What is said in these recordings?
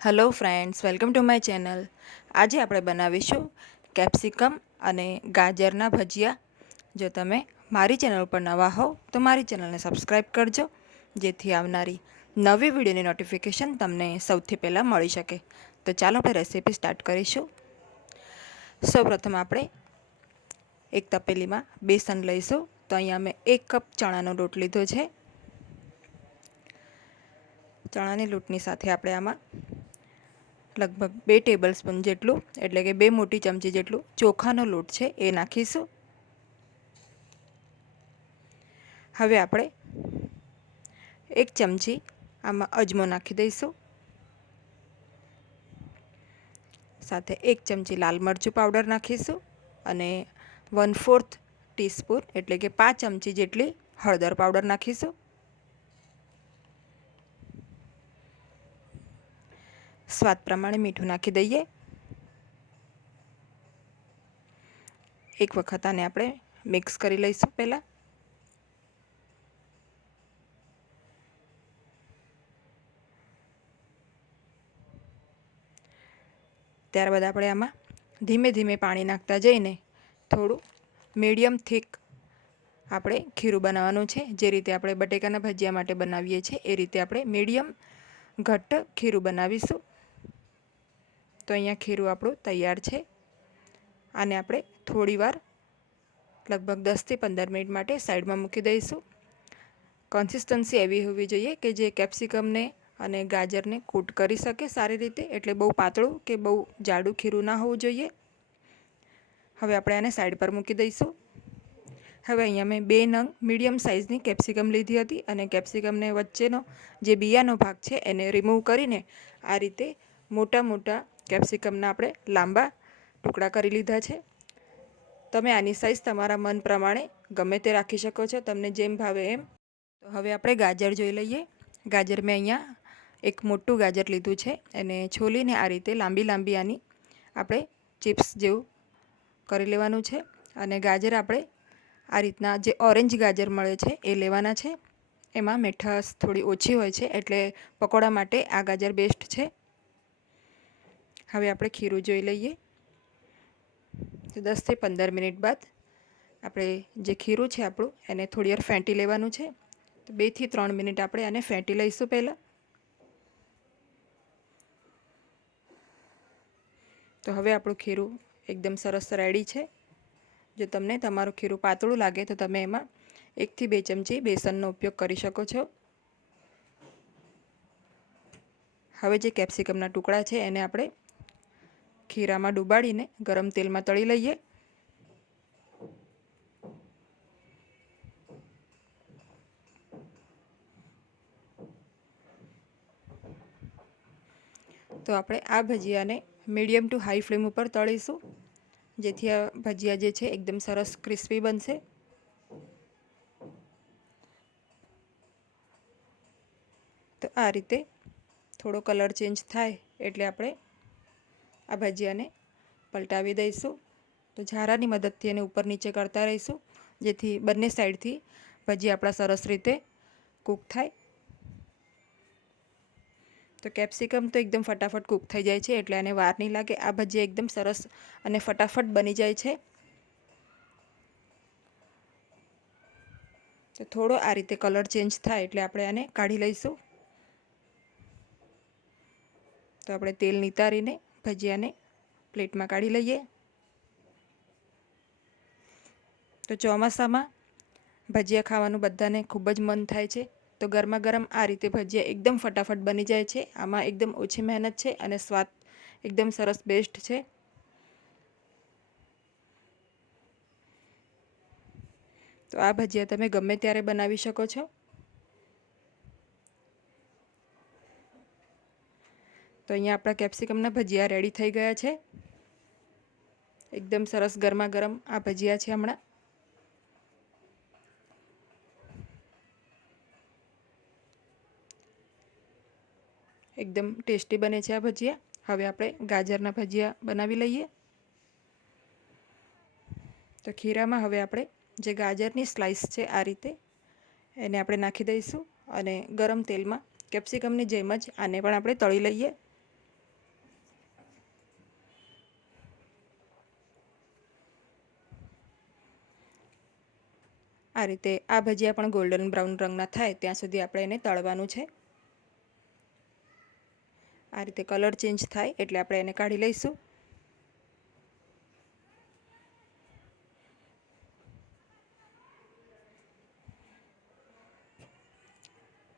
Hello friends, welcome to my channel. આજે આપણે બનાવીશું કેપ્સિકમ અને ગાજરના ભજીયા. જો તમે મારી ચેનલ પર નવા હોવ તો મારી ચેનલને સબસ્ક્રાઈબ કરજો, જેથી આવનારી નવી વિડીયોની નોટિફિકેશન તમને સૌથી પહેલાં મળી શકે. તો ચાલો આપણે રેસીપી સ્ટાર્ટ કરીશું. સૌપ્રથમ આપણે એક તપેલીમાં બેસન લઈશું. તો અહીંયા મેં 1 કપ ચણાનો લોટ લીધો છે. ચણાની લોટની સાથે આપણે આમાં લગભગ 2 ટેબલસ્પૂન જેટલું, એટલે કે 2 મોટી ચમચી જેટલું ચોખાનો લોટ છે એ નાખીશું. હવે આપણે 1 ચમચી આમાં અજમો નાખી દઈશું. સાથે 1 ચમચી લાલ મરચું પાવડર નાખીશું અને 1/4 ટીસ્પૂન એટલે કે 5 ચમચી જેટલી હળદર પાવડર નાખીશું. સ્વાદ પ્રમાણે મીઠું નાખી દઈએ. એક વખત આને આપણે મિક્સ કરી લઈશું. પહેલાં ત્યારબાદ આપણે આમાં ધીમે ધીમે પાણી નાખતા જઈને થોડું મીડિયમ થીક આપણે ખીરું બનાવવાનું છે. જે રીતે આપણે બટેકાના ભજીયા માટે બનાવીએ છીએ એ રીતે આપણે મીડિયમ ઘટ્ટ ખીરું બનાવીશું. તો અહીંયા ખીરું આપણું તૈયાર છે. આને આપણે થોડીવાર લગભગ 10થી 15 મિનિટ માટે સાઈડમાં મૂકી દઈશું. કન્સિસ્ટન્સી એવી હોવી જોઈએ કે જે કેપ્સિકમને અને ગાજરને કૂટ કરી શકે સારી રીતે, એટલે બહુ પાતળું કે બહુ જાડું ખીરું ના હોવું જોઈએ. હવે આપણે આને સાઈડ પર મૂકી દઈશું. હવે અહીંયા મેં 2 નંગ મીડિયમ સાઇઝની કેપ્સિકમ લીધી હતી અને કેપ્સિકમને વચ્ચેનો જે બિયાનો ભાગ છે એને રિમૂવ કરીને આ રીતે મોટા મોટા કેપ્સિકમના આપણે લાંબા ટુકડા કરી લીધા છે. તમે આની સાઇઝ તમારા મન પ્રમાણે ગમે તે રાખી શકો છો, તમને જેમ ભાવે એમ. તો હવે આપણે ગાજર જોઈ લઈએ. ગાજર મેં અહીંયા એક મોટું ગાજર લીધું છે, એને છોલીને આ રીતે લાંબી લાંબી આની આપણે ચિપ્સ જેવું કરી લેવાનું છે. અને ગાજર આપણે આ રીતના જે ઓરેન્જ ગાજર મળે છે એ લેવાના છે. એમાં મીઠાશ થોડી ઓછી હોય છે, એટલે પકોડા માટે આ ગાજર બેસ્ટ છે. હવે આપણે ખીરું જોઈ લઈએ. તો 10થી 15 મિનિટ બાદ આપણે જે ખીરું છે આપણું એને થોડી વાર ફેંટી લેવાનું છે. તો 2 થી 3 મિનિટ આપણે આને ફેંટી લઈશું પહેલાં. તો હવે આપણું ખીરું એકદમ સરસ રેડી છે. જો તમને તમારું ખીરું પાતળું લાગે તો તમે એમાં 1 થી 2 ચમચી બેસનનો ઉપયોગ કરી શકો છો. હવે જે કેપ્સિકમના ટુકડા છે એને આપણે ખીરામાં ડુબાડીને ગરમ તેલમાં તળી લઈએ. તો આપણે આ ભજીયાને મીડિયમ ટુ હાઈ ફ્લેમ ઉપર તળીશું, જેથી આ ભજીયા જે છે એકદમ સરસ ક્રિસ્પી બનશે. તો આ રીતે થોડો કલર ચેન્જ થાય એટલે આપણે આ ભજીયાને પલટાવી દઈશું. તો ઝારાની મદદથી એને ઉપર નીચે કરતા રહીશું, જેથી બંને સાઈડથી ભજીયા આપણા સરસ રીતે કૂક થાય. તો કેપ્સિકમ તો એકદમ ફટાફટ કૂક થઈ જાય છે, એટલે આને વાર નહીં લાગે. આ ભજીયા એકદમ સરસ અને ફટાફટ બની જાય છે. તો થોડો આ રીતે કલર ચેન્જ થાય એટલે આપણે આને કાઢી લઈશું. તો આપણે તેલ નિતારીને ભજીયાને પ્લેટમાં કાઢી લઈએ. તો ચોમાસામાં ભજીયા ખાવાનું બધાને ખૂબ જ મન થાય છે. તો ગરમા ગરમ આ રીતે ભજીયા એકદમ ફટાફટ બની જાય છે. આમાં એકદમ ઓછી મહેનત છે અને સ્વાદ એકદમ સરસ બેસ્ટ છે. તો આ ભજીયા તમે ગમે ત્યારે બનાવી શકો છો. તો અહીંયા આપણા કેપ્સિકમના ભજીયા રેડી થઈ ગયા છે. એકદમ સરસ ગરમા ગરમ આ ભજીયા છે. હમણાં એકદમ ટેસ્ટી બને છે આ ભજીયા. હવે આપણે ગાજરના ભજીયા બનાવી લઈએ. તો ખીરામાં હવે આપણે જે ગાજરની સ્લાઇસ છે આ રીતે એને આપણે નાખી દઈશું અને ગરમ તેલમાં કેપ્સિકમની જેમ જ આને પણ આપણે તળી લઈએ. આ રીતે આ ભજીયા પણ ગોલ્ડન બ્રાઉન રંગના થાય ત્યાં સુધી આપણે એને તળવાનું છે. આ રીતે કલર ચેન્જ થાય એટલે આપણે એને કાઢી લઈશું.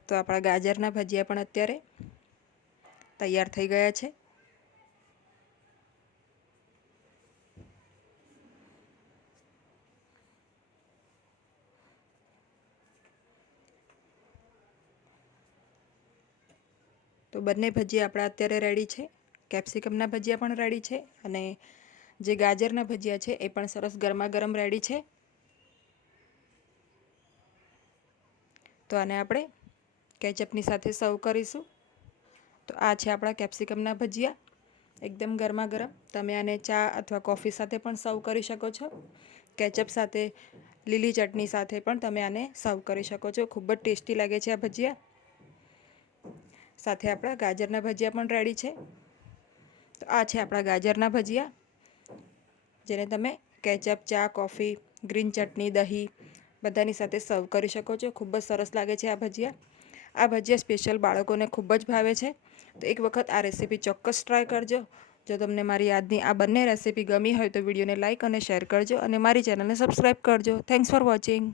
તો આપણા ગાજરના ભજીયા પણ અત્યારે તૈયાર થઈ ગયા છે. તો બંને ભજીયા આપણા અત્યારે રેડી છે. કેપ્સિકમના ભજીયા પણ રેડી છે અને જે ગાજરના ભજીયા છે એ પણ સરસ ગરમા ગરમ રેડી છે. તો આને આપણે કેચઅપની સાથે સર્વ કરીશું. તો આ છે આપણા કેપ્સિકમના ભજીયા, એકદમ ગરમા ગરમ. તમે આને ચા અથવા કોફી સાથે પણ સર્વ કરી શકો છો. કેચઅપ સાથે, લીલી ચટણી સાથે પણ તમે આને સર્વ કરી શકો છો. ખૂબ જ ટેસ્ટી લાગે છે આ ભજીયા. સાથે આપણા ગાજરના ભજીયા પણ રેડી છે. તો આ છે આપણા ગાજરના ભજીયા, જેને તમે કેચઅપ, ચા, કોફી, ગ્રીન ચટણી, દહીં બધાની સાથે સર્વ કરી શકો છો. ખૂબ જ સરસ લાગે છે આ ભજીયા. આ ભજીયા સ્પેશિયલ બાળકોને ખૂબ જ ભાવે છે. તો એક વખત આ રેસીપી ચોક્કસ ટ્રાય કરજો. જો તમને મારી આજની આ બંને રેસીપી ગમી હોય તો વિડીયોને લાઇક અને શેર કરજો અને મારી ચેનલને સબસ્ક્રાઈબ કરજો. Thanks for watching.